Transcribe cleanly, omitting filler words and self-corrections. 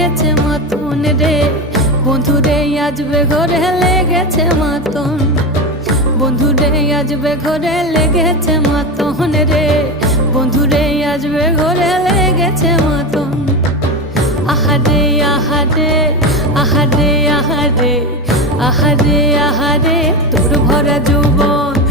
লেগেছে মতন রে, বন্ধুরে আসবে ঘরে লেগেছে মতন, বন্ধুরে আসবে ঘরে লেগেছে মতন রে, বন্ধুরে আসবে ঘরে লেগেছে মতন। আহারে আহারে আহারে আহারে আহারে আহারে তোর ভরা যৌবন